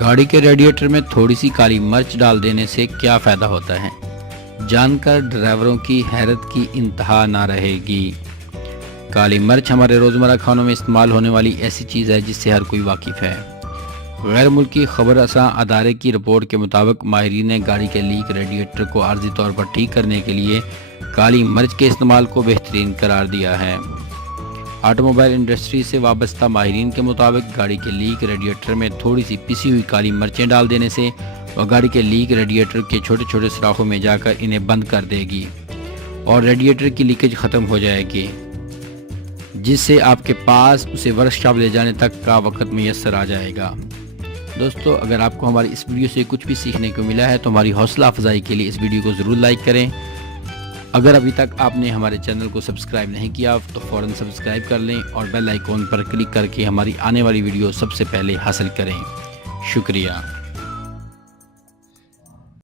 گاڑی کے ریڈیٹر میں تھوڑی سی کالی مرچ ڈال دینے سے کیا فائدہ ہوتا ہے، جان کر ڈرائیوروں کی حیرت کی انتہا نہ رہے گی۔ کالی مرچ ہمارے روزمرہ کھانوں میں استعمال ہونے والی ایسی چیز ہے جس سے ہر کوئی واقف ہے۔ غیر ملکی خبر رساں ادارے کی رپورٹ کے مطابق ماہرین نے گاڑی کے لیک ریڈیٹر کو عارضی طور پر ٹھیک کرنے کے لیے کالی مرچ کے استعمال کو بہترین قرار دیا ہے۔ آٹو موبائل انڈسٹری سے وابستہ ماہرین کے مطابق گاڑی کے لیک ریڈیٹر میں تھوڑی سی پسی ہوئی کالی مرچیں ڈال دینے سے وہ گاڑی کے لیک ریڈیٹر کے چھوٹے چھوٹے سوراخوں میں جا کر انہیں بند کر دے گی اور ریڈیٹر کی لیکیج ختم ہو جائے گی، جس سے آپ کے پاس اسے ورکشاپ لے جانے تک کا وقت میسر آ جائے گا۔ دوستو، اگر آپ کو ہماری اس ویڈیو سے کچھ بھی سیکھنے کو ملا ہے تو ہماری حوصلہ افزائی کے لیے اس ویڈیو کو ضرور لائک کریں۔ اگر ابھی تک آپ نے ہمارے چینل کو سبسکرائب نہیں کیا تو فوراً سبسکرائب کر لیں اور بیل آئیکن پر کلک کر کے ہماری آنے والی ویڈیو سب سے پہلے حاصل کریں۔ شکریہ۔